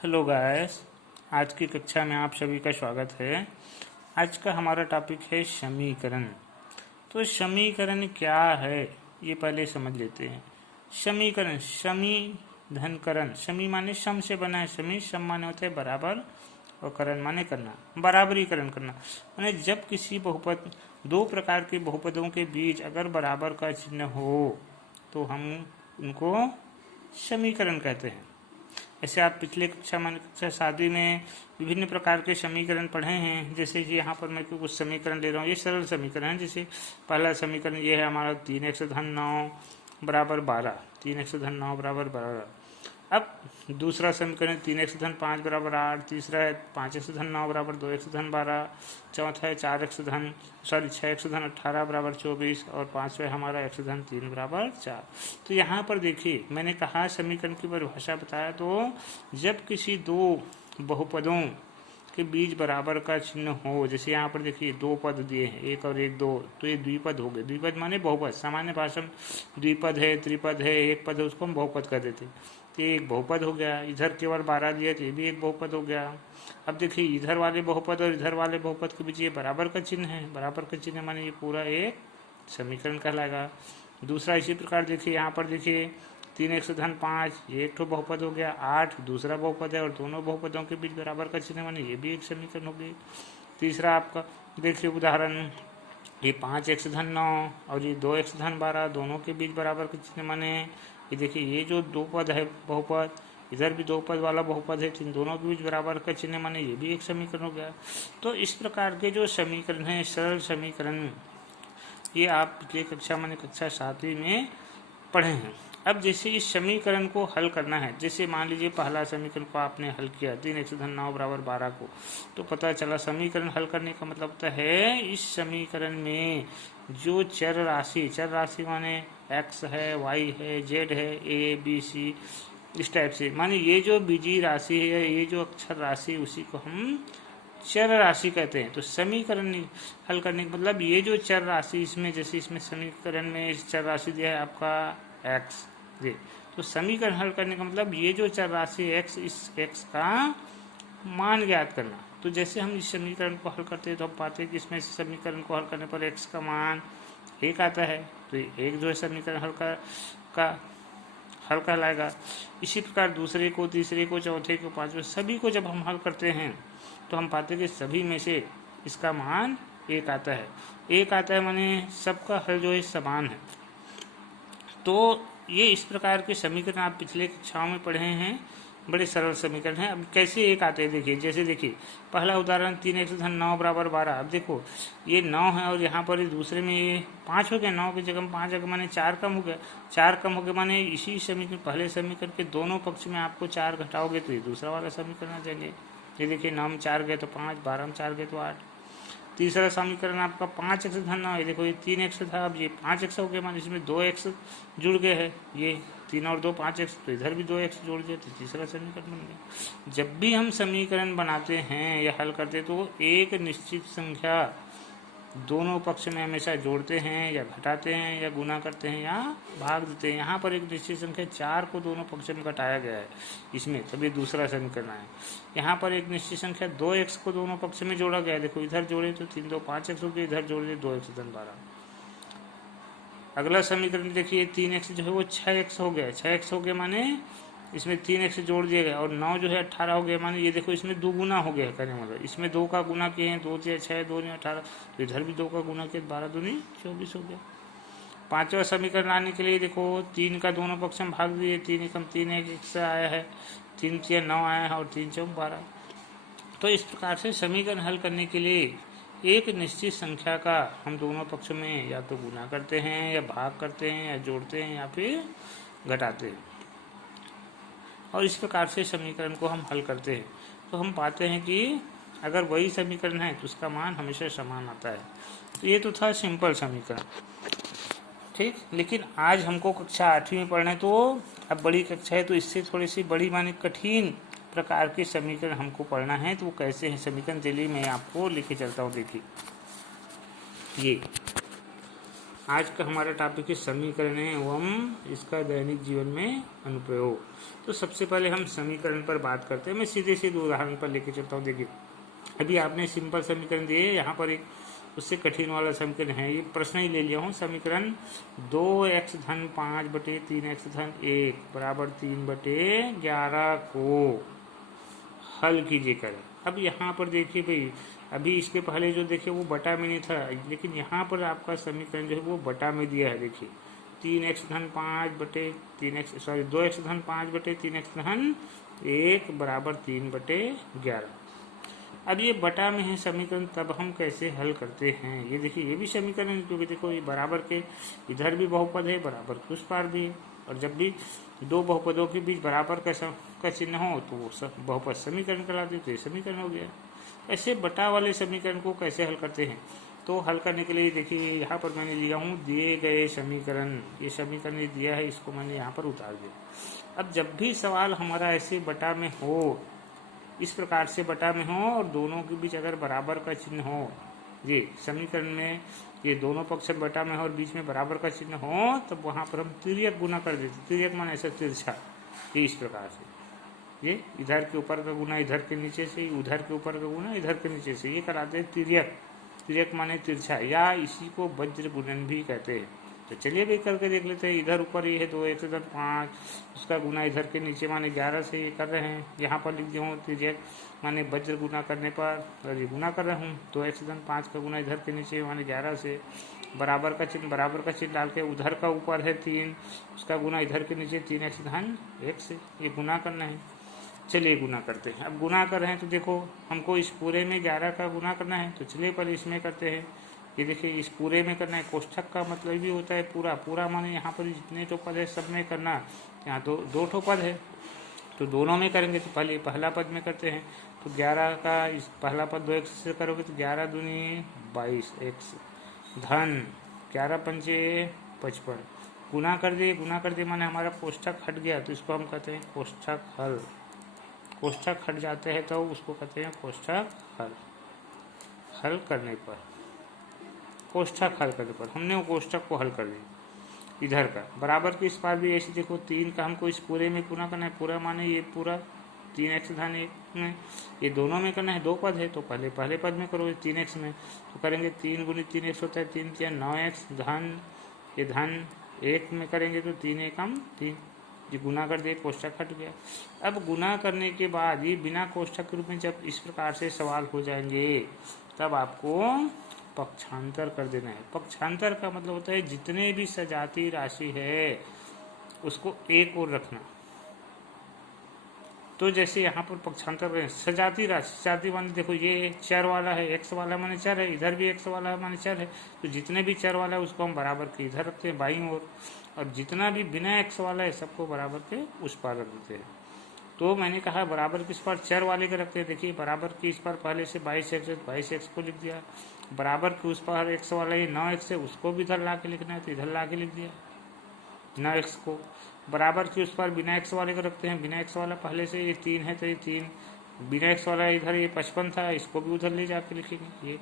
Hello guys, आज की कक्षा में आप सभी का स्वागत है। आज का हमारा टॉपिक है समीकरण। तो समीकरण क्या है ये पहले समझ लेते हैं। समीकरण, समी धनकरण, समी माने सम से बना है। सम माने होते हैं बराबर और करण माने करना, बराबरीकरण करना। माने जब किसी बहुपद, दो प्रकार के बहुपदों के बीच अगर बराबर का चिन्ह हो तो हम उनको समीकरण कहते हैं। ऐसे आप पिछले कक्षा माने कक्षा 7वीं में विभिन्न प्रकार के समीकरण पढ़े हैं। जैसे कि यहाँ पर मैं कुछ समीकरण ले रहा हूँ, ये सरल समीकरण है। जैसे पहला समीकरण ये है हमारा 3x धन 9 बराबर 12, 3x धन 9 बराबर 12। अब दूसरा समीकरण 3x धन 5 बराबर 8, तीसरा है 5x धन 9 बराबर 2x धन 12, चौथा है 6x धन 18 बराबर 24 और पाँचवा है हमारा x धन 3 बराबर 4। तो यहाँ पर देखिए मैंने कहा समीकरण की परिभाषा बताया, तो जब किसी दो बहुपदों के बीच बराबर का चिन्ह हो, जैसे यहाँ पर देखिए दो पद दिए हैं, एक और एक दो, तो ये द्विपद हो गए। द्विपद माने बहुपद, सामान्य भाषा में द्विपद है, त्रिपद है, एक पद है उसको हम बहुपद कर देते हैं। तो ये एक बहुपद हो गया। इधर केवल 12 दिया तो ये भी एक बहुपद हो गया। अब देखिए इधर वाले बहुपद और इधर वाले बहुपद के बीच ये बराबर का चिन्ह है। बराबर का चिन्ह माने ये पूरा एक समीकरण कहलाएगा। दूसरा इसी प्रकार देखिए यहाँ पर देखिए 3x धन 5 ये एक तो बहुपद हो गया, 8 दूसरा बहुपद है और दोनों बहुपदों के बीच बराबर का चिन्ह माने ये भी एक समीकरण हो गई। तीसरा आपका देखिए उदाहरण, ये 5x धन 9 और ये 2x धन 12 दोनों के बीच बराबर का चिन्ह माने ये देखिए ये जो दो पद है बहुपद, इधर भी दो पद वाला बहुपद है, इन दोनों के बीच बराबर का चिन्ह माने ये भी एक समीकरण हो गया। तो इस प्रकार के जो समीकरण है, सरल समीकरण, ये आप पिछले कक्षा माने कक्षा 7वीं में पढ़े हैं। अब जैसे इस समीकरण को हल करना है, जैसे मान लीजिए पहला समीकरण को आपने हल किया 3x धन 9 बराबर 12 को, तो पता चला समीकरण हल करने का मतलब होता है इस समीकरण में जो चर राशि माने x है, y है, z है, a b c, इस टाइप से, माने ये जो बीजीय राशि है, ये जो अक्षर राशि, उसी को हम चर राशि कहते हैं। तो समीकरण हल करने का मतलब ये जो चर राशि, इसमें जैसे इसमें समीकरण में चर राशि दिया है आपका x, ये तो समीकरण हल करने का मतलब ये जो चर राशि x, इस x का मान ज्ञात करना। तो जैसे हम इस समीकरण को हल करते हैं तो हम पाते हैं कि इसमें समीकरण को हल करने पर x का मान 1 आता है, तो एक जो है समीकरण हल कहलाएगा। इसी प्रकार दूसरे को, तीसरे को, चौथे को, पांचवें, सभी को जब हम हल करते हैं तो हम पाते हैं कि सभी में से इसका मान 1 आता है। 1 आता है माने सबका हल जो है समान है। तो ये इस प्रकार के समीकरण आप पिछले कक्षाओं में पढ़े हैं, बड़े सरल समीकरण हैं। अब कैसे 1 आते हैं देखिए, जैसे देखिए पहला उदाहरण 3x धन 9 बराबर 12। अब देखो ये 9 है और यहाँ पर दूसरे में ये 5 हो गया, 9 की जगह 5 आ गया, माने 4 कम हो गया। 4 कम हो गया माने इसी समीकरण, पहले समीकरण के दोनों पक्ष में आपको 4 घटाओगे तो ये दूसरा वाला समीकरण आ जाएंगे। ये देखिए 9 में 4 गए तो 5, 12 में 4 गए तो 8। तीसरा समीकरण आपका 5x धन 9, ये देखो ये 3x था, अब ये 5x हो गया, मान इसमें 2x जुड़ गए हैं, ये 3 और 2 5x, तो इधर भी 2x जोड़ दिया, तो तीसरा समीकरण बन गया। जब भी हम समीकरण बनाते हैं या हल करते हैं तो एक निश्चित संख्या दोनों पक्ष में हमेशा जोड़ते हैं या घटाते हैं या गुना करते हैं या भाग देते हैं। यहाँ पर एक निश्चित संख्या 4 को दोनों पक्ष में घटाया गया है इसमें, तभी दूसरा समीकरण है। यहाँ पर एक निश्चित संख्या 2x को दोनों पक्ष में जोड़ा गया है, देखो इधर जोड़े तो 3 2 5x हो गए, इधर जोड़े 2x धन 12। अगला समीकरण देखिए 3x जो है वो 6x हो गया, 6x हो गया माने इसमें 3x जोड़ दिया गया, और 9 जो है 18 हो गया, माने ये देखो इसमें 2 गुना हो गया कहने मतलब, इसमें 2 का गुना किए हैं, 2 से 6, 2 ने 18, तो इधर भी 2 का गुना किया, 12 दूनी 24 हो गया। पांचवा समीकरण लाने के लिए देखो 3 का दोनों पक्ष में भाग दिए, 3 एकम 3 एक से आया है, 3 से 9 आया है और 3 चौक 12। तो इस प्रकार से समीकरण हल करने के लिए एक निश्चित संख्या का हम दोनों पक्ष में या तो गुना करते हैं या भाग करते हैं या जोड़ते हैं या फिर घटाते हैं, और इस प्रकार से समीकरण को हम हल करते हैं। तो हम पाते हैं कि अगर वही समीकरण है तो उसका मान हमेशा समान आता है। तो ये तो था सिंपल समीकरण, ठीक। लेकिन आज हमको कक्षा 8वीं में पढ़ना है, तो अब बड़ी कक्षा है तो इससे थोड़ी सी बड़ी माने कठिन प्रकार के समीकरण हमको पढ़ना है। तो वो कैसे हैं समीकरण, चलिए मैं आपको लेके चलता हूँ। देखिए ये आज का हमारा टॉपिक है समीकरण एवं इसका दैनिक जीवन में अनुप्रयोग। तो सबसे पहले हम समीकरण पर बात करते हैं। मैं सीधे सीधे उदाहरण पर लेके चलता हूँ। देखिए, अभी आपने सिंपल समीकरण दिए, यहाँ पर एक उससे कठिन वाला समीकरण है। ये प्रश्न ही ले लिया हूँ। समीकरण 2x धन 5 बटे 3x धन 1 बराबर 3 बटे 11 को हल कीजिए करें। अब यहाँ पर देखिए भाई, अभी इसके पहले जो देखिए वो बटा में नहीं था, लेकिन यहाँ पर आपका समीकरण जो है वो बटा में दिया है। देखिए 3x धन 5 बटे 2x धन 5 बटे 3x धन 1 बराबर 3 बटे 11। अब ये बटा में है समीकरण, तब हम कैसे हल करते हैं? ये देखिए, ये भी समीकरण, क्योंकि देखो ये बराबर के इधर भी बहुपद है, बराबर के उस पार भी है। और जब भी दो बहुपदों के बीच बराबर का चिन्ह हो तो वो सब बहुपद समीकरण कहलाते, तो ये समीकरण हो गया। ऐसे बटा वाले समीकरण को कैसे हल करते हैं? तो हल करने के लिए देखिए, यहाँ पर मैंने लिया हूँ दिए गए समीकरण। ये समीकरण दिया है, इसको मैंने यहाँ पर उतार दिया। अब जब भी सवाल हमारा ऐसे बटा में हो, इस प्रकार से बटा में हो और दोनों के बीच अगर बराबर का चिन्ह हो, ये समीकरण में ये दोनों पक्ष बटा में हो और बीच में बराबर का चिन्ह हो, तब वहाँ पर हम तिर्यक गुना कर देते। तिर्यक माने ऐसा तिरछा, ये इस प्रकार से, ये इधर के ऊपर का गुना इधर के नीचे से, उधर के ऊपर का गुना इधर के नीचे से, ये कराते हैं तिर्यक। तिर्यक माने तिरछा, या इसी को वज्र गुणन भी कहते हैं। तो चलिए भी करके देख लेते हैं। इधर ऊपर ये है 2x धन 5, उसका गुना इधर के नीचे माने 11 से ये कर रहे हैं। यहाँ पर लिख दिया हूँ तिर्यक माने वज्र गुना करने पर, और ये गुना कर रहा हूँ 2x धन 5 का गुना इधर के नीचे माने 11 से, बराबर का चिन्ह डाल के उधर का ऊपर है 3, उसका गुना इधर के नीचे 3x धन 1 से, ये गुना करना है। चलिए गुना करते हैं। अब गुना कर रहे हैं तो देखो हमको इस पूरे में 11 का गुना करना है, तो चलिए पहले इसमें करते हैं। ये देखिए, इस पूरे में करना है। कोष्ठक का मतलब भी होता है पूरा। पूरा माने यहाँ पर जितने तो पद है सब में करना। यहाँ तो 2 ठो पद है, तो दोनों में करेंगे। तो पहले पहला पद में करते हैं। तो 11 का इस पहला पद 2x से करोगे तो 11 दूनी 22x धन 11 पंचे 55, गुना कर दिए। गुना कर दिए माने हमारा कोष्ठक हट गया, तो इसको हम कहते हैं कोष्ठक हल। कोष्ठक हट जाते हैं तो उसको कहते हैं कोष्ठक हल। हल करने पर, कोष्ठक हल करने पर हमने वो कोष्ठक को हल कर दिया। इधर का बराबर के इस पार भी ऐसे देखो, 3 का हमको इस पूरे में गुना करना है। पूरा माने ये पूरा 3x धन 1 में, ये दोनों में करना है। 2 पद है तो पहले पद में करोगे 3x में, तो करेंगे 3 गुनी 3x होता है 3 या 9x धन, ये धन 1 में करेंगे तो 3 एकम 3, ये गुना कर दिए, कोष्ठक हट गया। अब गुना करने के बाद ये बिना कोष्ठक के रूप में जब इस प्रकार से सवाल हो जाएंगे, तब आपको पक्षांतर कर देना है। पक्षांतर का मतलब होता है जितने भी सजातीय राशि है उसको एक ओर रखना। तो जैसे यहाँ पर पक्षांतर करें, सजातीय राशि, सजातीय माने देखो ये चर वाला है, x वाला माने चर है, इधर भी x वाला है माने चर है, तो जितने भी चर वाला है उसको हम बराबर के इधर रखते हैं बाईं ओर, और जितना भी बिना x वाला है सबको बराबर के उस पार रख देते हैं। तो मैंने कहा बराबर किस पर, चर वाले के रखते हैं। देखिए बराबर की इस पर पहले से 22x को लिख दिया, बराबर के उस पर x वाला ये 9x है, उसको भी इधर ला के लिखना है, तो इधर ला के लिख दिया 9x को। बराबर के उस पर बिना x वाले को रखते हैं। बिना x वाला पहले से ये 3 है तो ये 3, बिना x वाला इधर ये 55 था, इसको भी उधर ले जाके लिखेंगे ये।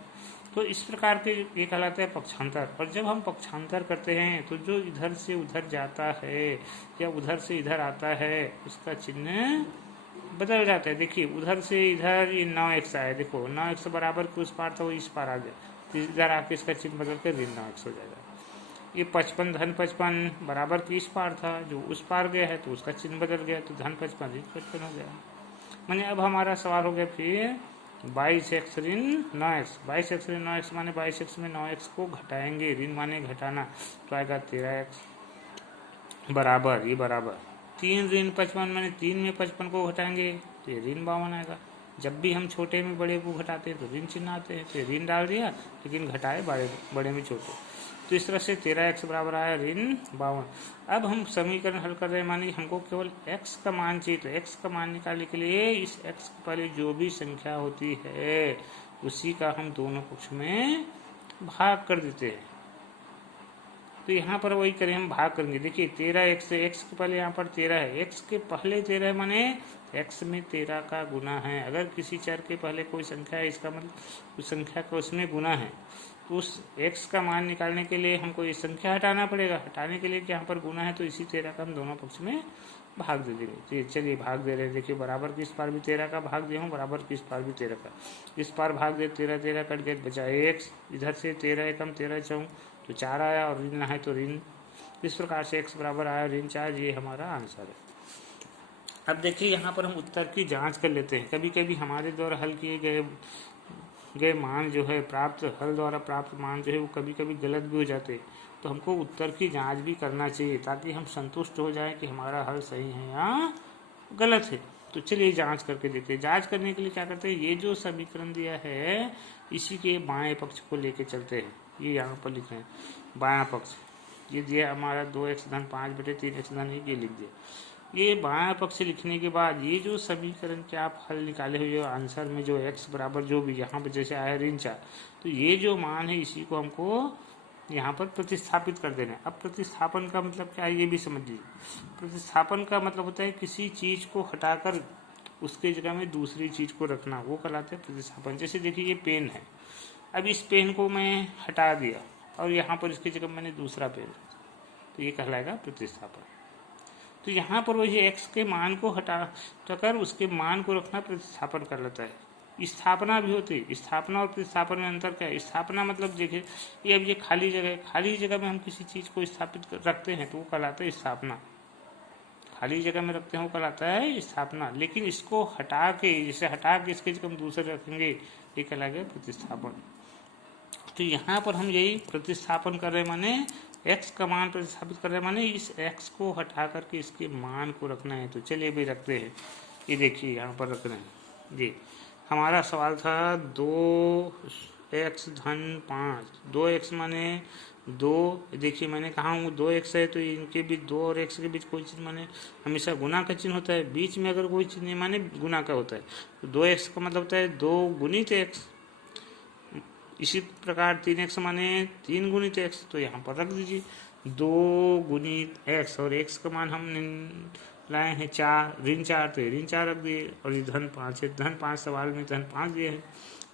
तो इस प्रकार के ये कहलाता है पक्षांतर। और जब हम पक्षांतर करते हैं तो जो इधर से उधर जाता है या उधर से इधर आता है उसका चिन्ह बदल जाता है। देखिए उधर से इधर ये 9x आया, देखो 9x बराबर के उस पार था, वो इस पार आ गया, तो इधर आके इसका चिन्ह बदल कर ऋण 9x हो जाएगा। ये 55 धन 55 बराबर के इस पार था, जो उस पार गया है तो उसका चिन्ह बदल गया, तो धन 55 ऋण 55 हो गया। मैंने अब हमारा सवाल हो गया फिर 22x ऋण 9x। 22x ऋण 9x माने 22x में 9x को घटाएंगे, ऋण माने घटाना, तो आएगा 13x बराबर, ये बराबर 3 ऋण 55 माने 3 में 55 को घटाएंगे तो ये ऋण 52 आएगा। जब भी हम छोटे में बड़े को घटाते हैं तो ऋण चिन्ह आते हैं, तो ऋण डाल दिया लेकिन घटाए बड़े में छोटे, तो इस तरह से 13x बराबर आया ऋण 52। अब हम समीकरण हल कर रहे हैं, मानिए हमको केवल x का मान चाहिए, तो x का मान निकालने के लिए इस x के पहले जो भी संख्या होती है उसी का हम दोनों पक्ष में भाग कर देते हैं। तो यहाँ पर वही करें, हम भाग करेंगे। देखिए 13 x से, x के पहले यहाँ पर 13 है, x के पहले 13 माने x में 13 का गुना है। अगर किसी चर के पहले कोई संख्या है, इसका मतलब उस संख्या का उसमें गुना है, तो उस x का मान निकालने के लिए हमको ये संख्या हटाना पड़ेगा। हटाने के लिए कि यहाँ पर गुना है, तो इसी 13 का हम दोनों पक्ष में भाग दे देंगे। तो चलिए भाग दे रहे हैं। देखिए बराबर की इस पार भी 13 का भाग दिया हूँ, बराबर की इस पार भी 13 का। इस पार भाग दे, 13 13 कट गए, बचा x। इधर से 13 एकम 13 चौं तो 4 आया, और ऋण है तो ऋण। इस प्रकार से x बराबर आया ऋण 4। ये हमारा आंसर है। अब देखिए यहाँ पर हम उत्तर की जांच कर लेते हैं। कभी कभी हमारे द्वारा हल किए गए मान जो है, हल द्वारा प्राप्त मान जो है, वो कभी कभी गलत भी हो जाते हैं। तो हमको उत्तर की जांच भी करना चाहिए, ताकि हम संतुष्ट हो जाएं कि हमारा हल सही है या गलत है। तो चलिए जांच करके देखते हैं। जांच करने के लिए क्या करते हैं, ये जो समीकरण दिया है इसी के बाएं पक्ष को लेके चलते हैं। ये यहाँ पर लिखे हैं बायां पक्ष। ये दिया हमारा 2x धन 5/3x धन 1, ये लिख दिया। ये बायां पक्ष लिखने के बाद ये जो समीकरण के आप हल निकाले हुए आंसर में जो x बराबर जो भी यहाँ पर जैसे आया ऋण 4, तो ये जो मान है इसी को हमको यहाँ पर प्रतिस्थापित कर देना है। अब प्रतिस्थापन का मतलब क्या है ये भी समझ लीजिए। प्रतिस्थापन का मतलब होता है किसी चीज़ को हटाकर उसके जगह में दूसरी चीज़ को रखना, वो कहलाता है प्रतिस्थापन। जैसे देखिए ये पेन है, अब इस पेन को मैं हटा दिया और यहाँ पर इसकी जगह मैंने दूसरा पेन, तो ये कहलाएगा प्रतिस्थापन। तो यहाँ पर वही x के मान को हटाकर उसके मान को रखना प्रतिस्थापन कर लेता है। स्थापना भी होती है। स्थापना और प्रतिस्थापन में अंतर क्या है? स्थापना मतलब देखिए ये अब ये खाली जगह है, खाली जगह में हम किसी चीज़ को स्थापित रखते हैं तो वो कहलाता है स्थापना। खाली जगह में रखते हैं वो कहलाता है स्थापना। लेकिन इसको हटा के, जैसे हटा के इसके जगह हम दूसरे रखेंगे, ये कहलाएगा प्रतिस्थापन। तो यहाँ पर हम यही प्रतिस्थापन कर रहे हैं, माने x का मान प्रतिस्थापित कर रहे हैं, माने इस x को हटा करके इसके मान को रखना है। तो चलिए भी रखते हैं। ये देखिए यहाँ पर रख रहे हैं जी। हमारा सवाल था 2x धन 5, 2x माने 2। देखिए मैंने कहा हूँ 2x है तो इनके बीच 2 और x के बीच कोई चीज़ माने हमेशा गुना का चिन्ह होता है। बीच में अगर कोई चीज़ नहीं माने गुना का होता है, तो 2x का मतलब होता है 2 गुणित x। इसी प्रकार 3x माने 3 गुणित x, तो यहाँ पर रख दीजिए 2 गुणित x, और x का मान हम लाए हैं 4, ऋण 4, तो ऋण 4 रख दिए। और ये धन 5 है, धन 5 सवाल में धन 5 दिए है,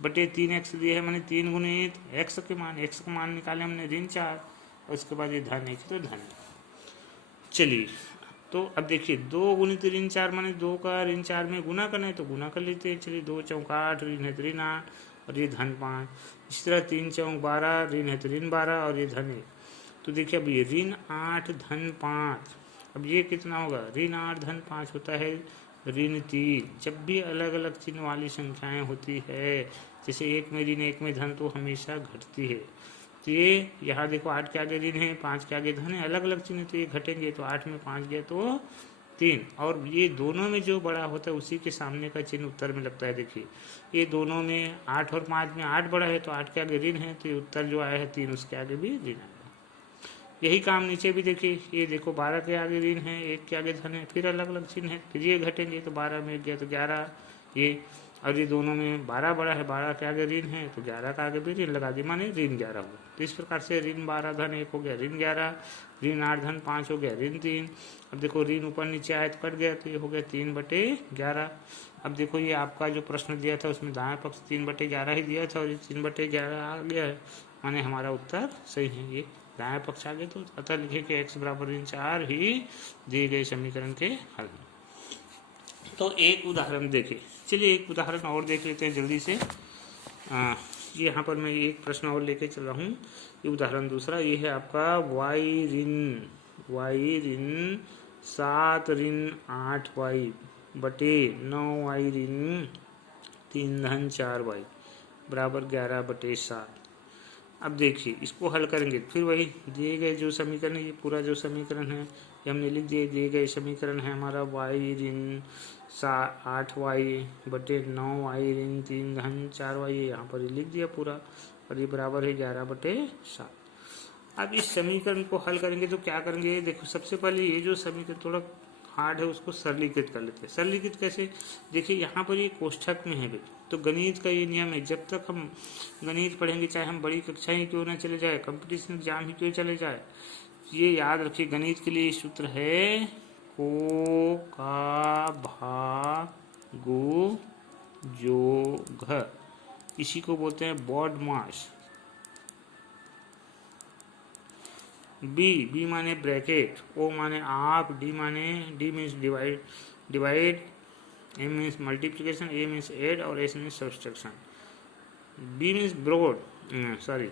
बटे 3x दिए है, मैंने 3 गुणित x के मान, x का मान निकाले हमने ऋण 4, और उसके बाद ये धन 1 तो धन। चलिए तो अब देखिए 2 गुणित ऋण 4 माने 2 का ऋण 4 में गुना करना है, तो गुना कर लेते हैं। चलिए 2 चौक 8, ऋण है तो ऋण 8, और ये धन 5। इस तरह 3 चौक 12, ऋण है तो ऋण 12, और ये धन 1। तो देखिए अब ये ऋण 8 धन 5, अब ये कितना होगा? ऋण 8 धन 5 होता है ऋण 3। जब भी अलग अलग चिन्ह वाली संख्याएं होती है, जैसे 1 में ऋण 1 में धन, तो हमेशा घटती है। तो ये यहाँ देखो 8 के आगे ऋण है, 5 के आगे धन है, अलग अलग चिन्ह, तो ये घटेंगे। तो 8 में 5 गया तो 3, और ये दोनों में जो बड़ा होता है उसी के सामने का चिन्ह उत्तर में लगता है। देखिए ये दोनों में 8 और 5 में 8 बड़ा है, तो 8 के आगे ऋण है, तो ये उत्तर जो आया है 3, उसके आगे भी ऋण आएगा। यही काम नीचे भी देखिए, ये देखो 12 के आगे ऋण है, 1 के आगे धन है, फिर अलग अलग चिन्ह है, फिर ये घटेंगे, तो 12 में गया तो 11 ये, और ये दोनों में 12 बड़ा है, 12 के आगे ऋण है, तो 11 का आगे भी ऋण लगा दी, माने ऋण 11 हुआ। तो इस प्रकार से ऋण 12 धन 1 हो गया ऋण 11, ऋण 8 धन 5 हो गया ऋण 3। अब देखो ऋण ऊपर नीचे आए तो कट गया, तो ये हो गया 3/11। अब देखो ये आपका जो प्रश्न दिया था उसमें दाएं पक्ष 3/11 ही दिया था, और ये 3/11 आ गया है, माने हमारा उत्तर सही है। ये दाएं पक्ष आ गए, तो अतः लिखे कि x बराबर ऋण 4 ही दिए गए समीकरण के हल। तो एक उदाहरण देखें। चलिए एक उदाहरण और देख लेते हैं जल्दी से। ये यहाँ पर मैं एक प्रश्न और लेके चल रहा हूँ। ये उदाहरण दूसरा ये है आपका y ऋण 7 ऋण 8y बटे 9y ऋण 3 धन 4y बराबर 11/7। अब देखिए इसको हल करेंगे, फिर वही दिए गए जो समीकरण है, ये पूरा जो समीकरण है ये हमने लिख दिए। दिए गए समीकरण है हमारा y ऋण 8y बटे 9y ऋण 3 धन 4y, यहाँ पर लिख दिया पूरा, और ये बराबर है 11/7। अब इस समीकरण को हल करेंगे तो क्या करेंगे? देखो सबसे पहले ये जो समीकरण थोड़ा हार्ड है उसको सरलीकृत कर लेते हैं। सरलीकृत कैसे? देखिए यहाँ पर ये कोष्ठक में है, तो गणित का ये नियम है, जब तक हम गणित पढ़ेंगे, चाहे हम बड़ी कक्षाएं क्यों ना चले जाए, कंपटीशन एग्जाम ही क्यों चले जाए, ये याद रखिए, गणित के लिए सूत्र है को का भा गु जो घ। इसी को बोलते हैं बॉड मास। बी माने ब्रैकेट, ओ माने आप, D means divide, A means multiplication, A means add और S means subtraction. B means broad, sorry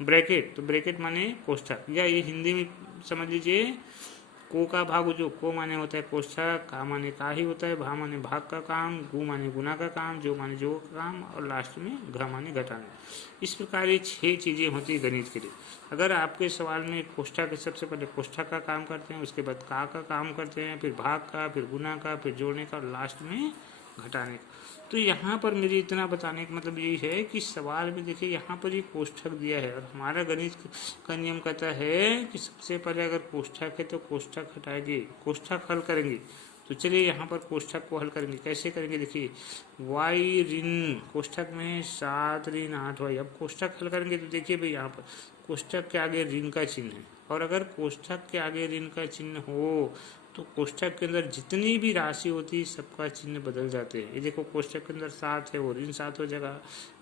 bracket, तो ब्रैकेट माने कोष्ठक, या ये हिंदी में समझ लीजिए को का भाग, जो को माने होता है कोष्ठक, का माने का ही होता है, भा माने भाग का काम, गु माने गुना का काम, जो माने जो का काम, और लास्ट में घ माने घटाना। इस प्रकार ये 6 चीज़ें होती है गणित के लिए। अगर आपके सवाल में कोष्ठक के सबसे पहले कोष्ठक का काम करते हैं, उसके बाद का काम करते हैं, फिर भाग का, फिर गुना का, फिर जोड़ने का, और लास्ट में घटाने का। तो यहाँ पर मेरे इतना बताने का मतलब यही है कि सवाल में देखिए यहाँ पर ये कोष्ठक दिया है, और हमारा गणित का नियम कहता है कि सबसे पहले अगर कोष्ठक है तो कोष्ठक हटाएंगे, कोष्ठक हल करेंगे। तो चलिए यहाँ पर कोष्ठक को हल करेंगे। कैसे करेंगे देखिए, वाई ऋण कोष्ठक में 7 ऋण 8 वाई। अब कोष्ठक हल करेंगे तो देखिए भाई यहाँ पर कोष्ठक के आगे ऋण का चिन्ह है, और अगर कोष्ठक के आगे ऋण का चिन्ह हो तो कोष्ठक के अंदर जितनी भी राशि होती है सबका चिन्ह बदल जाते हैं। ये देखो कोष्ठक के अंदर 7 है, वो ऋण 7 हो जाएगा,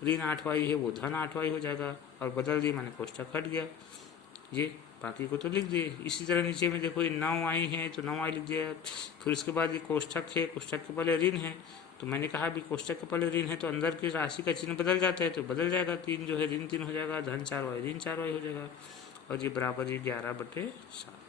ऋण 8 वाई है वो धन 8 वाई हो जाएगा, और बदल दिए माने कोष्ठक हट गया। ये बाकी को तो लिख दिए। इसी तरह नीचे में देखो ये 9 आई है तो 9 आई लिख दिया। फिर उसके बाद ये कोष्ठक है, कोष्ठक के पहले ऋण है, तो मैंने कहा भी कोष्ठक के पहले ऋण है तो अंदर की राशि का चिन्ह बदल जाता है, तो बदल जाएगा। 3 जो है ऋण 3 हो जाएगा, धन 4 वाई ऋण 4 वाई हो जाएगा, और ये बराबर ये 11/7।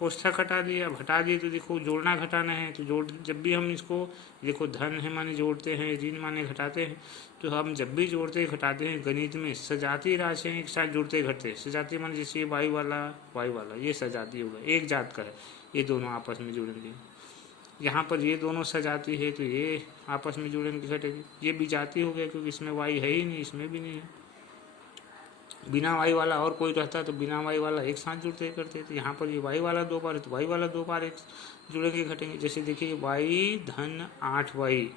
कोष्ठक हटा दिए। अब हटा दिए तो देखो जोड़ना घटाना है, तो जोड़ जब भी हम इसको देखो धन है माने जोड़ते हैं, ऋण माने घटाते हैं, तो हम जब भी जोड़ते घटाते हैं गणित में सजातीय राशियाँ एक साथ जुड़ते घटते हैं। सजातीय माने जैसे वाई वाला ये सजातीय होगा, एक जात का है, ये दोनों आपस में जुड़ेंगे। यहाँ पर ये दोनों सजाती है तो ये आपस में जुड़ेंगे घटेगी। ये भी जाती हो गया क्योंकि इसमें वाई है ही नहीं, इसमें भी नहीं है। बिना वाई वाला और कोई रहता तो बिना वाई वाला एक साथ जुड़ते करते, तो यहाँ पर ये वाई वाला 2 बार है तो वाई वाला 2 बार एक जुड़ेंगे घटेंगे। जैसे देखिए वाई धन 8 वाई,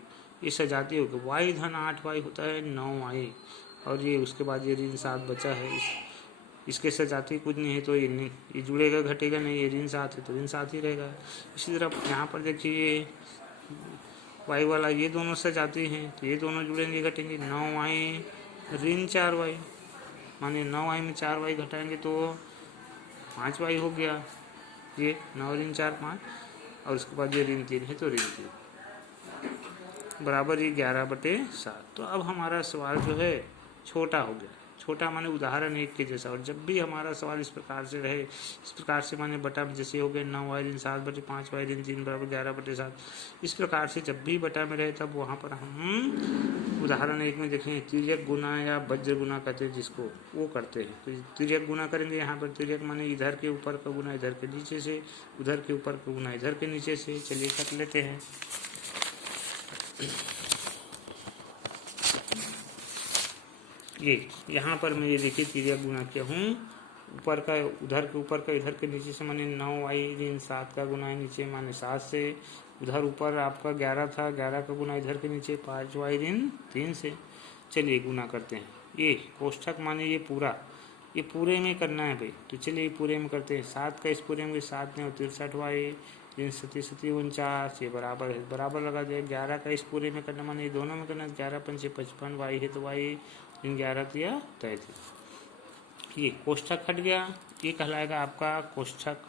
ये सजाती होगी, वाई धन 8 वाई होता है 9 वाई, और ये उसके बाद ये ऋण 7 बचा है, इसके सजाती कुछ नहीं है तो ये जुड़ेगा घटेगा नहीं, ये ऋण 7 है तो ऋण 7 ही रहेगा। इसी तरह यहाँ पर देखिए वाई वाला ये दोनों सजाती हैं तो ये दोनों जुड़ेंगे घटेंगे। 9 वाई ऋण 4 वाई, माने 9 वाई में 4 वाई घटाएंगे तो 5 वाई हो गया। ये 9 ऋण 4 5, और उसके बाद ये ऋण 3 है तो ऋण 3 बराबर ये 11/7। तो अब हमारा सवाल जो है छोटा हो गया। छोटा माने उदाहरण 1 के जैसा, और जब भी हमारा सवाल इस प्रकार से रहे, इस प्रकार से माने बटा में जैसे हो गए 9 वाई ऋण 7/5 वाई ऋण 3 बराबर 11/7, इस प्रकार से जब भी बटा में रहे तब वहाँ पर हम उदाहरण 1 में देखें तिर्यक गुना या वज्र गुना कहते हैं जिसको, वो करते हैं। तो तिर्यक गुना करेंगे। यहाँ पर तिर्यक माने इधर के ऊपर का गुना इधर के नीचे से, उधर के ऊपर का गुना इधर के नीचे से। चलिए कर लेते हैं। ये यहाँ पर मैं ये देखिए तिर्यक गुना किया हूँ, ऊपर का उधर के ऊपर का इधर के नीचे से, माने 9 वाई ऋण 7 का गुना है नीचे माने 7 से, उधर ऊपर आपका 11 था, 11 का गुना इधर के नीचे 5 वाई ऋण 3 से। चलिए गुना करते हैं। ये कोष्ठक माने ये पूरा, ये पूरे में करना है भाई, तो चलिए ये पूरे में करते हैं। 7 का इस पूरे में 7 में 63 वाई ऋण 37 49, ये बराबर है, बराबर लगा दिया। 11 का इस पूरे में करना माने ये दोनों में करना, 11 पंचे 55 वाई है तो वाई ऋण 11 दिया 33। ये कोष्ठक हट गया। ये कहलाएगा आपका कोष्ठक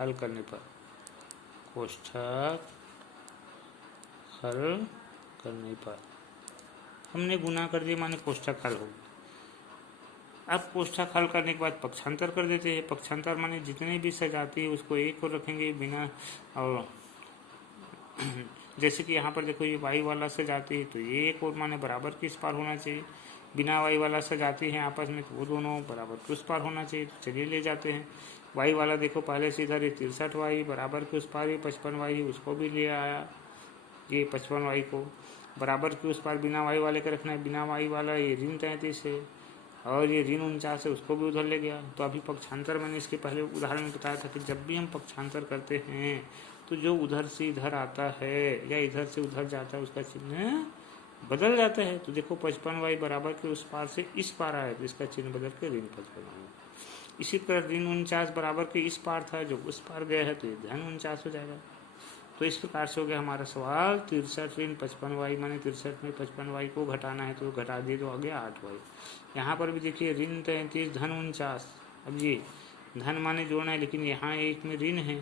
हल करने पर, कोष्ठक हल करने पर हमने गुना कर दिया माने कोष्ठक हल हो गया। अब कोष्ठक हल करने के बाद पक्षांतर कर देते हैं। पक्षांतर माने जितने भी सजाती है उसको एक और रखेंगे बिना, और जैसे कि यहाँ पर देखो ये वाई वाला सजाती है तो ये एक और माने बराबर के इस पार होना चाहिए। बिना वाई वाला सजाती हैं आपस में तो वो दोनों बराबर के उस पार होना चाहिए। तो चलिए ले जाते हैं। वाई वाला देखो पहले से इधर 63 वाई बराबर के उस पार, ये 55 वाई उसको भी ले आया, ये 55 वाई को बराबर के उस पार बिना वाई वाले का रखना है। बिना वाई वाला ये ऋण 33 है, और ये ऋण 49 है, उसको भी उधर ले गया। तो अभी पक्षांतर मैंने इसके पहले उदाहरण में बताया था कि जब भी हम पक्षांतर करते हैं तो जो उधर से इधर आता है या इधर से उधर जाता है उसका चिन्ह बदल जाता है। तो देखो 55 वाई बराबर के उस पार से इस पार आया तो इसका चिन्ह बदल के ऋण 55 हो। इसी प्रकार ऋण 49 बराबर के इस पार था जो उस पार गया है तो ये धन 49 हो जाएगा। तो इस प्रकार से हो गया हमारा सवाल 63 ऋण 55y, माने 63 में 55y को घटाना है तो घटा दिए तो आ गया 8y। यहाँ पर भी देखिए ऋण 33 धन 49। अब ये धन माने जोड़ना है, लेकिन यहाँ एक में ऋण है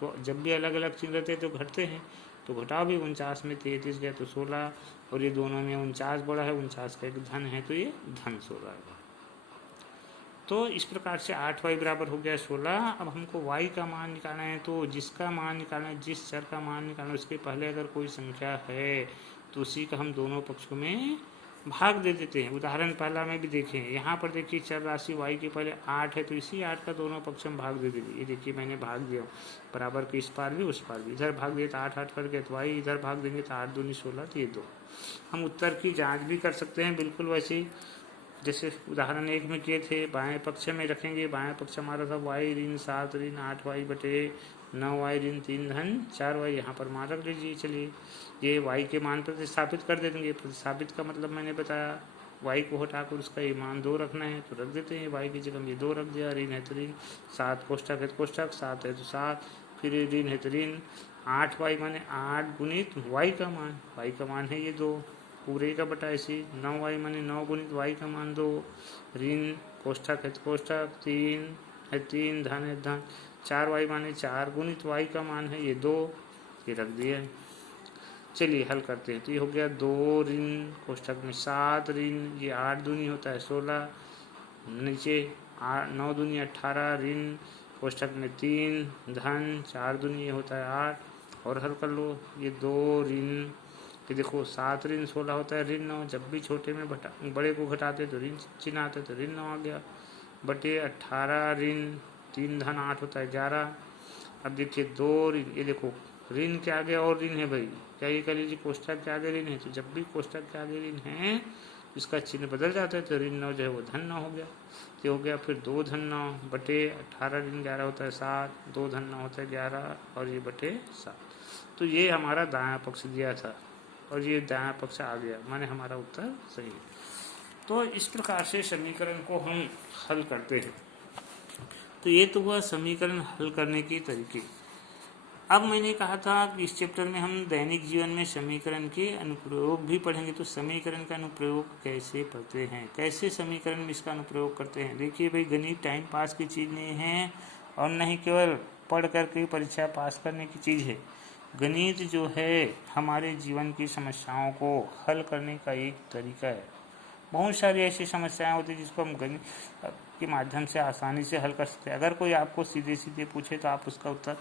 तो जब भी अलग अलग चिन्ह रहते हैं तो घटते हैं, तो घटाओ भी 49 में 33 गया तो 16, और ये दोनों में 49 बड़ा है, 49 का एक धन है तो ये धन 16 है। तो इस प्रकार से 8y बराबर हो गया 16। अब हमको y का मान निकालना है, तो जिसका मान निकालना है, जिस चर का मान निकालना है उसके पहले अगर कोई संख्या है तो उसी का हम दोनों पक्षों में भाग दे देते हैं। उदाहरण पहला में भी देखें, यहाँ पर देखिए चर राशि y के पहले 8 है तो इसी 8 का दोनों पक्ष में भाग दे देंगे। ये देखिए मैंने भाग दिया बराबर के इस पार भी उस पार भी, इधर भाग दिया तो 8 8 कर गया तो y, इधर भाग देंगे तो 8 दूनी 16 तो ये 2। हम उत्तर की जाँच भी कर सकते हैं बिल्कुल वैसे ही जैसे उदाहरण 1 में किए थे। बाएं पक्ष में रखेंगे, बाएं पक्ष हमारा था y ऋण 7 ऋण 8y बटे 9y ऋण 3 धन 4y, यहाँ पर मान रख लीजिए। चलिए ये y के मान प्रतिस्थापित कर दे देंगे। प्रतिस्थापित का मतलब मैंने बताया y को हटाकर उसका ये मान 2 रखना है तो रख देते हैं। y की जगह ये 2 रख दिया, ऋण है तो ऋण, 7 कोष्ठक है तो कोष्ठक, 7 है तो 7, फिर ऋण है तो ऋण, 8y माने 8 गुणित y का मान, y का मान है ये 2 पूरे का बटा ऐसी, 9y माने 9 गुणित y का मान 2, ऋण कोष्ठक है तो कोष्ठक, 3 है 3, धन है धन, 4y माने 4 गुणित y का मान है ये 2, ये रख दिया। चलिए हल करते हैं तो ये हो गया 2 ऋण कोष्ठक में 7 ऋण, ये 8 दूनी होता है 16, नीचे 9 दूनी 18 ऋण कोष्ठक में 3 धन 4 दूनी ये होता है 8, और हल कर लो ये 2 ऋण, कि देखो 7 ऋण 16 होता है ऋण 9, जब भी छोटे में बड़े को घटाते तो ऋण चिन्ह आते तो ऋण 9 आ गया, बटे 18 ऋण 3 धन 8 होता है 11। अब देखिए 2 ऋण, ये देखो ऋण के आगे और ऋण है भाई, क्या ये कह लीजिए कोष्ठक के आगे ऋण है, तो जब भी कोष्ठक के आगे ऋण है इसका चिन्ह बदल जाता है तो ऋण 9 जो है वो धन 9 हो गया। तो हो गया फिर 2 धन 9 बटे 18 ऋण 11 होता है 7, 2 धन 9 होता है 11 और ये बटे 7। तो ये हमारा दायां पक्ष दिया था और ये दायां पक्ष आ गया, माने हमारा उत्तर सही है। तो इस प्रकार से समीकरण को हम हल करते हैं। तो ये तो हुआ समीकरण हल करने के तरीके। अब मैंने कहा था कि इस चैप्टर में हम दैनिक जीवन में समीकरण के अनुप्रयोग भी पढ़ेंगे। तो समीकरण का अनुप्रयोग कैसे पढ़ते हैं, कैसे समीकरण में इसका अनुप्रयोग करते हैं। देखिए भाई गणित टाइम पास की चीज़ नहीं है और न ही केवल पढ़ करके परीक्षा पास करने की चीज़ है। गणित जो है हमारे जीवन की समस्याओं को हल करने का एक तरीका है। बहुत सारी ऐसी समस्याएं होती हैं जिसको हम गणित के माध्यम से आसानी से हल कर सकते हैं। अगर कोई आपको सीधे सीधे पूछे तो आप उसका उत्तर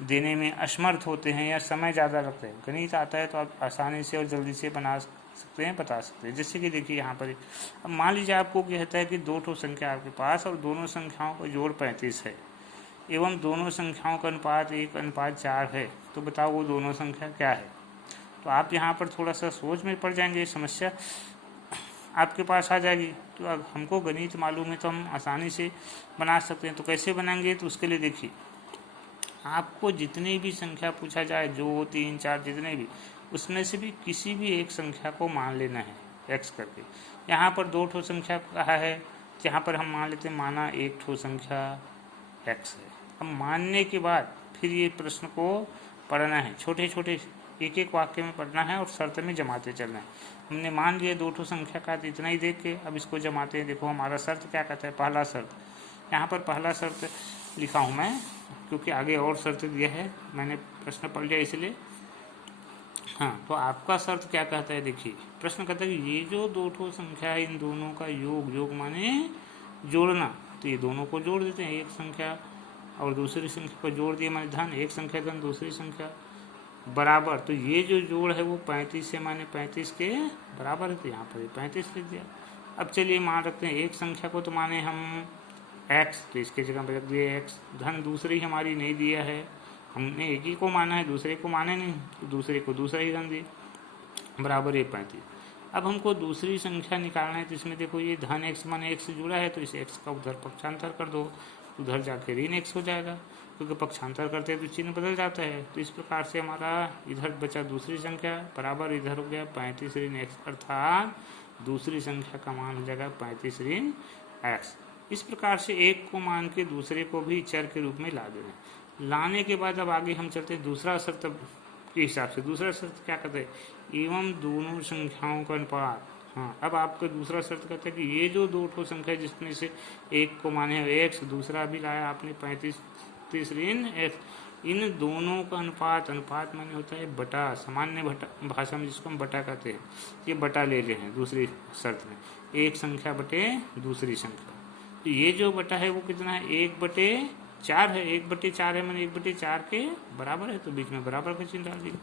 देने में असमर्थ होते हैं या समय ज़्यादा लगता है। गणित आता है तो आप आसानी से और जल्दी से बना सकते हैं, बता सकते हैं। जैसे कि देखिए यहाँ पर अब मान लीजिए आपको कहता है कि 2 ठो संख्या आपके पास और दोनों संख्याओं का जोड़ 35 है एवं दोनों संख्याओं का अनुपात 1:4 है, तो बताओ वो दोनों संख्या क्या है। तो आप यहाँ पर थोड़ा सा सोच में पड़ जाएंगे, समस्या आपके पास आ जाएगी। तो अब हमको गणित मालूम है तो हम आसानी से बना सकते हैं। तो कैसे बनाएंगे, तो उसके लिए देखिए आपको जितनी भी संख्या पूछा जाए, 2 3 4 जितने भी, उसमें से भी किसी भी एक संख्या को मान लेना है x करके। यहाँ पर 2 ठो संख्या कहा है, जहाँ पर हम मान लेते हैं माना 1 ठो संख्या x है। अब मानने के बाद फिर ये प्रश्न को पढ़ना है, छोटे छोटे एक एक वाक्य में पढ़ना है और शर्त में जमाते चलना है। हमने मान लिया 2 ठो संख्या का, तो इतना ही देख के अब इसको जमाते हैं। देखो हमारा शर्त क्या कहता है, पहला शर्त, यहाँ पर पहला शर्त लिखा हूँ मैं क्योंकि आगे और शर्त दिया है, मैंने प्रश्न पढ़ लिया इसलिए। हाँ, तो आपका शर्त क्या कहता है, देखिए प्रश्न कहता है कि ये जो 2 ठो संख्या है इन दोनों का योग, योग माने जोड़ना, तो ये दोनों को जोड़ देते हैं। एक संख्या और दूसरी संख्या को जोड़ दिया माने धन, एक संख्या धन दूसरी संख्या बराबर। तो ये जो जोड़ है वो 35 से माने 35 के बराबर है, तो यहाँ पर 35 लिख दिया। अब चलिए मान रखते हैं एक संख्या को तो माने हम x, तो इसके जगह पर रख दिए x। धन दूसरी हमारी नहीं दिया है, हमने एक ही को माना है, दूसरे को माने नहीं, तो दूसरे को दूसरा ही धन दिए, बराबर 35। अब हमको दूसरी संख्या निकालना है, तो इसमें देखो ये धन x माने x से जुड़ा है, तो इस x का उधर पक्षांतर कर दो, उधर जाके ऋण x हो जाएगा, क्योंकि पक्षांतर करते हैं तो चिन्ह बदल जाता है। तो इस प्रकार से हमारा इधर बचा दूसरी संख्या बराबर इधर हो गया 35 ऋण x, अर्थात दूसरी संख्या का मान हो जाएगा 35 ऋण x। इस प्रकार से एक को मान के दूसरे को भी चर के रूप में ला दे रहे हैं। लाने के बाद अब आगे हम चलते हैं दूसरा शर्त के हिसाब से। दूसरा शर्त क्या कहते हैं, एवं दोनों संख्याओं का अनुपात। हाँ, अब आपका दूसरा शर्त कहता है कि ये जो दो ठो संख्या जिसमें से एक को माने एक्स, दूसरा भी लाया आपने 35, तीसरी एक्स, इन दोनों का अनुपात, अनुपात माने होता है बटा, सामान्य भाषा में जिसको हम बटा कहते हैं, ये बटा ले रहे हैं दूसरी शर्त में, एक संख्या बटे दूसरी संख्या। तो ये जो बटा है वो कितना है, 1/4 है। 1/4 है मैंने 1/4 के बराबर है, तो बीच में बराबर का चिन्ह डाल दीजिए।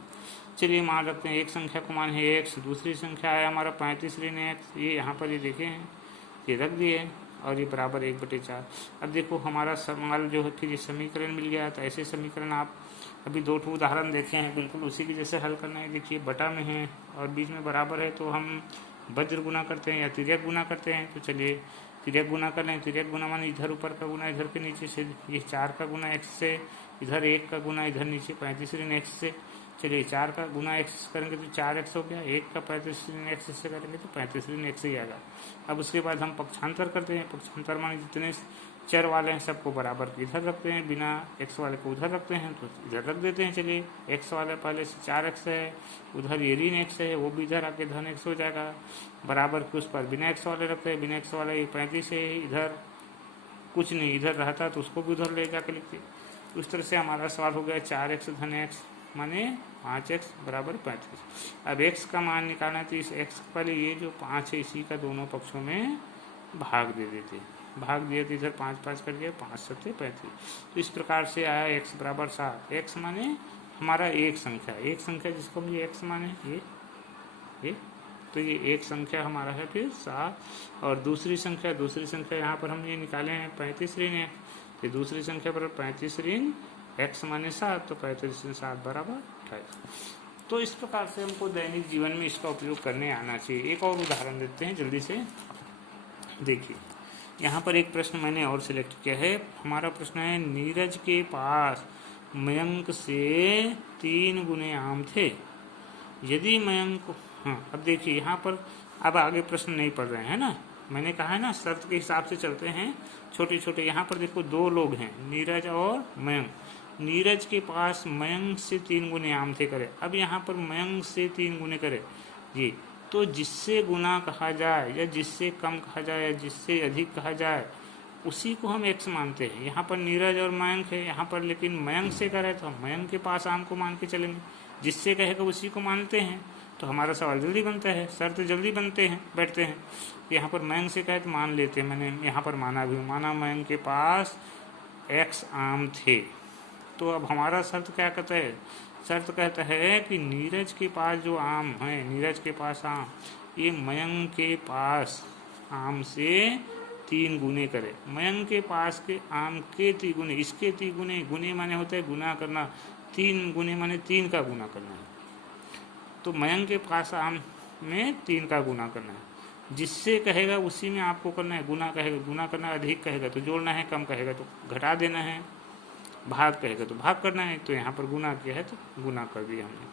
चलिए मान रखते हैं एक संख्या को मान है एक्स, दूसरी संख्या है हमारा 35 ऋण एक्स, ये यहाँ पर ये देखे हैं, ये रख दिए और ये बराबर 1/4। अब देखो हमारा सवाल जो है फिर ये समीकरण मिल गया। तो ऐसे समीकरण आप अभी दो ठो उदाहरण देखे हैं, बिल्कुल उसी की जैसे हल करना है। देखिए बटा में है और बीच में बराबर है, तो हम वज्र गुना करते हैं या तिर्यक गुना करते हैं। तो चलिए तिर्यक गुना कर लें। तिर्यक गुना माने इधर ऊपर का गुना इधर के नीचे से, ये 4 का गुना एक्स से, इधर 1 का गुना इधर नीचे 35 ऋण एक्स से। चलिए 4 का गुना एक्स करेंगे तो 4x हो गया, 1 का 35 ऋण एक्स से करेंगे तो 35 ऋण एक्स ही आएगा। अब उसके बाद हम पक्षांतर करते हैं। पक्षांतर माने जितने चर वाले हैं सबको बराबर इधर रखते हैं, बिना एक्स वाले को उधर रखते हैं, तो इधर रख देते हैं। चलिए एक्स वाले पहले से 4x है, उधर ये ऋण एक्स है, वो भी इधर आके धन एक्स हो जाएगा, बराबर के उस पर बिना एक्स वाले रखते हैं, बिना एक्स वाले ये 35 है, इधर कुछ नहीं, इधर रहता तो उसको भी उधर ले जाकर लिखते। उस तरह से हमारा सवाल हो गया 4x धन एक्स माने 5x बराबर 35। अब x का मान निकालना है, तो इस x पहले ये जो 5 है इसी का दोनों पक्षों में भाग दे देते, भाग दिए तो इधर 5 5 कर गया, 5 7 35। तो इस प्रकार से आया x बराबर 7। x माने हमारा एक संख्या जिसको हम ये x माने ये, तो ये एक संख्या हमारा है फिर 7। और दूसरी संख्या यहाँ पर हम ये निकाले हैं 35 ऋण है, तो दूसरी संख्या पर 35 ऋण x माने 7, तो 35 ऋण 7 बराबर 28। तो इस प्रकार से हमको दैनिक जीवन में इसका उपयोग करने आना चाहिए। एक और उदाहरण देते हैं जल्दी से। देखिए यहाँ पर एक प्रश्न मैंने और सिलेक्ट किया है। हमारा प्रश्न है, नीरज के पास मयंक से 3 गुने आम थे, यदि मयंक, हाँ अब देखिए यहाँ पर अब आगे प्रश्न नहीं पढ़ रहे हैं ना, मैंने कहा है ना शर्त के हिसाब से चलते हैं छोटे छोटे। यहाँ पर देखो 2 लोग हैं, नीरज और मयंक। नीरज के पास मयंक से 3 गुने आम थे करे। अब यहाँ पर मयंक से 3 गुने करे जी, तो जिससे गुना कहा जाए या जिससे कम कहा जाए या जिससे अधिक कहा जाए उसी को हम x मानते हैं। यहाँ पर नीरज और मयंक है, यहाँ पर लेकिन मयंक से करे तो हम मयंक के पास आम को मान के चलेंगे, जिससे कहेगा उसी को मानते हैं। तो हमारा सवाल जल्दी बनता है, शर्त जल्दी बैठते हैं। यहाँ पर मयंक से कहे तो मान लेते हैं, मैंने यहाँ पर माना भी, माना मयंक के पास x आम थे। तो अब हमारा शर्त क्या कहता है, शर्त कहता है कि नीरज के पास जो आम है, नीरज के पास आम, ये मयंक के पास आम से 3 गुने करे। मयंक के पास के आम के 3 गुने, इसके 3 गुने, गुने माने होता है गुना करना, 3 गुने माने 3 का गुना करना है। तो मयंक के पास आम में 3 का गुना करना है, जिससे कहेगा उसी में आपको करना है। गुना कहेगा गुना करना, अधिक कहेगा तो जोड़ना है, कम कहेगा तो घटा देना है, भाग कहेगा तो भाग करना है। तो यहाँ पर गुना किया है तो गुना कर दिया हमने।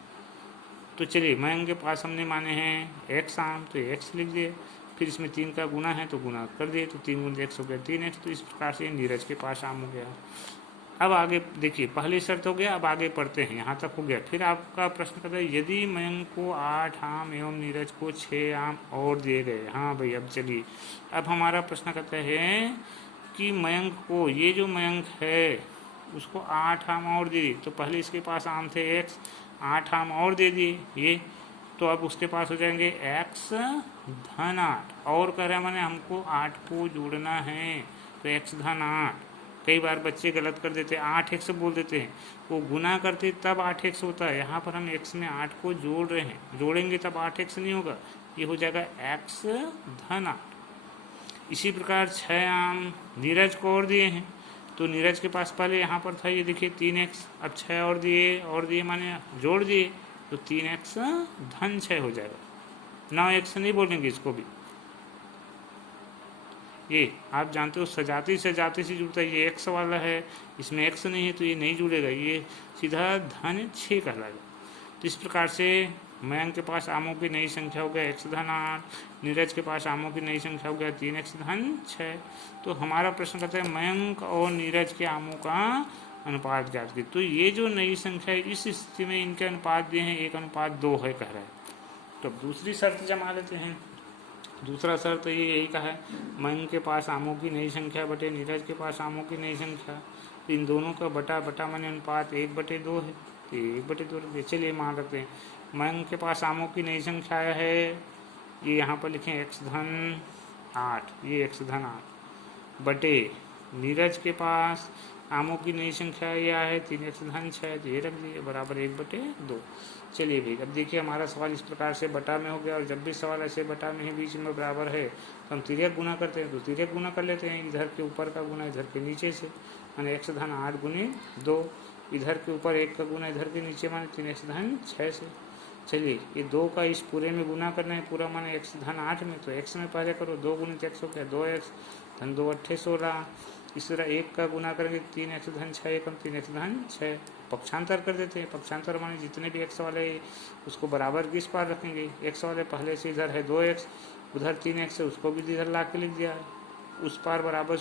तो चलिए मयंक के पास हमने माने हैं x आम, तो x लिख दिए, फिर इसमें 3 का गुना है तो गुना कर दिए, तो 3 गुना x हो गया 3x। तो इस प्रकार से नीरज के पास आम हो गया। अब आगे देखिए, पहली शर्त हो गया, अब आगे पढ़ते हैं, यहाँ तक हो गया। फिर आपका प्रश्न कहता है, यदि मयंक को 8 आम एवं नीरज को 6 आम और दिए गए। हाँ भाई, अब चलिए, अब हमारा प्रश्न कहता है कि मयंक को, ये जो मयंक है उसको 8 आम और दे दिए। तो पहले इसके पास आम थे x, 8 आम और दे दिए ये, तो अब उसके पास हो जाएंगे x धन 8। और कह रहे हैं मैंने हमको 8 को जोड़ना है, तो x धन 8। कई बार बच्चे गलत कर देते हैं, 8x बोल देते हैं, वो गुना करते तब 8x होता है। यहाँ पर हम x में 8 को जोड़ रहे हैं, जोड़ेंगे तब 8x नहीं होगा, ये हो जाएगा x धन 8। इसी प्रकार 6 आम नीरज को और दिए हैं, तो नीरज के पास पहले यहाँ पर था ये देखिए 3x, अब 6 और दिए माने जोड़ दिए, तो 3x धन 6 हो जाएगा। 9x नहीं बोलेंगे इसको भी, ये आप जानते हो सजाती से जुड़ता है। ये x वाला है, इसमें x नहीं है तो ये नहीं जुड़ेगा, ये सीधा धन 6 कहलाएगा। तो इस प्रकार से मयंक के पास आमों की नई संख्या हो गया x-8, नीरज के पास आमों की नई संख्या हो गया 3x-6। तो हमारा प्रश्न कहता है मयंक और नीरज के आमों का अनुपात ज्ञात कीजिए। तो ये जो नई संख्या है इस स्थिति में इनके अनुपात दिए हैं 1:2 है कह रहा है। तो अब दूसरी शर्त जमा लेते हैं। दूसरा शर्त ये यही कहा है मयंक के पास आमों की नई संख्या बटे नीरज के पास आमों की नई संख्या, तो इन दोनों का बटा बटा माने अनुपात 1/2 है, तो 1/2 रख दिए। चलिए मान रखते हैं मयंक के पास आमों की नई संख्या है, ये यहाँ पर लिखें x-8, ये x-8 बटे नीरज के पास आमों की नई संख्या यह है 3x-6, तो ये रख दिए बराबर 1/2। चलिए भाई अब देखिए हमारा सवाल इस प्रकार से बटा में हो गया, और जब भी सवाल ऐसे बटा में है बीच में बराबर है तो हम तिर्यक गुना करते हैं, तो तिर्यक गुना कर लेते हैं, इधर के ऊपर का गुना इधर के नीचे से, माने x-8 गुने 2, इधर के ऊपर 1 का गुना इधर के नीचे माने 3x-6 से। चलिए ये 2 का इस पूरे में गुना करना है, पूरा माने x-8 में, तो x में पहले करो 2 गुणित x हो गया 2x, धन 2 8 16। इस तरह 1 का गुना करेंगे 3x-6 एकम 3x-6, पक्षांतर कर देते हैं। पक्षांतर माने जितने भी x वाले उसको बराबर किस पार रखेंगे, x वाले पहले से इधर है 2x, उधर 3x है उसको भी इधर ला के लिख दिया है, उस पार बराबर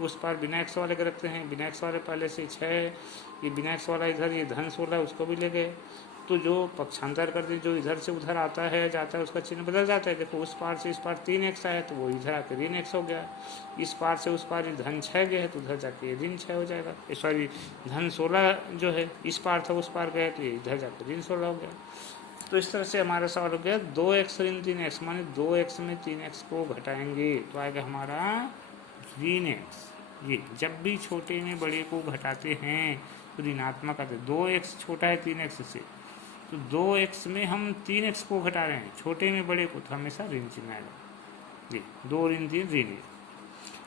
उस पार बिना x वाले के रखते हैं, बिना x वाले पहले से 6 है, ये बिना x वाला इधर ये धन 16 उसको भी ले गए। तो जो पक्षांतर कर दे जो इधर से उधर आता है जाता है उसका चिन्ह बदल जाता है। देखो उस पार से इस पार 3x आया तो वो इधर आकर ऋण x हो गया, इस पार से उस पार धन 6 गया है तो उधर जाके ऋण 6 हो जाएगा, सॉरी धन 16 जो है इस पार था उस पार गया तो ये इधर जाकर ऋण 16 हो गया। तो इस तरह से हमारा सवाल हो गया 2x ऋण 3x, माने 2x में 3x को घटाएंगे तो आएगा हमारा ऋण x। ये जब भी छोटे में बड़े को घटाते हैं तो ऋणात्मक आते, 2x छोटा है 3x से, तो 2x में हम 3x को घटा रहे हैं, छोटे में बड़े को, तो हमेशा ऋण चिन्ह आएगा। जी 2 ऋण 3 ऋण।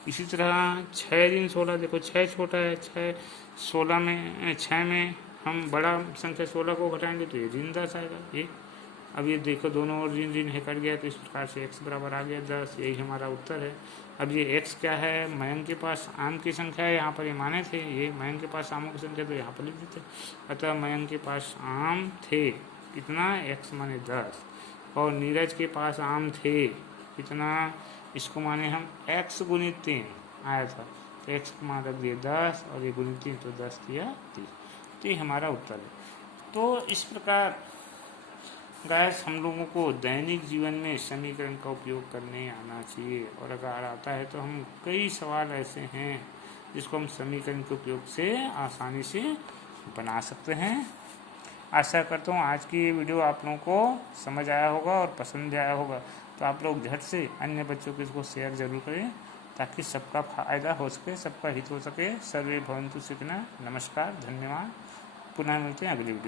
इसी तरह 6 ऋण 16, देखो 6 छोटा है, 6 में हम बड़ा संख्या 16 को घटाएंगे तो ये ऋण 10 आएगा। ये अब ये देखो दोनों ओर ऋण ऋण है कट गया, तो इस प्रकार से x बराबर आ गया 10, यही हमारा उत्तर है। अब ये x क्या है, मयंक के पास आम की संख्या है, यहाँ पर ये माने थे, ये मयंक के पास आमों की संख्या तो यहाँ पर लिख देते। अतः मयंक के पास आम थे कितना, x माने 10, और नीरज के पास आम थे कितना, इसको माने हम x गुणित 3 आया था, तो x को मान रख दिए 10 और ये गुणित 3 तो 10 दिया 30, तो ये हमारा उत्तर है। तो इस प्रकार गाइस हम लोगों को दैनिक जीवन में समीकरण का उपयोग करने आना चाहिए, और अगर आता है तो हम कई सवाल ऐसे हैं जिसको हम समीकरण के उपयोग से आसानी से बना सकते हैं। आशा करता हूँ आज की ये वीडियो आप लोगों को समझ आया होगा और पसंद आया होगा, तो आप लोग झट से अन्य बच्चों को इसको शेयर जरूर करें ताकि सबका फायदा हो सके, सबका हित हो सके। सर्वे भवन्तु सुखिनः। नमस्कार, धन्यवाद, पुनः मिलते हैं अगली वीडियो।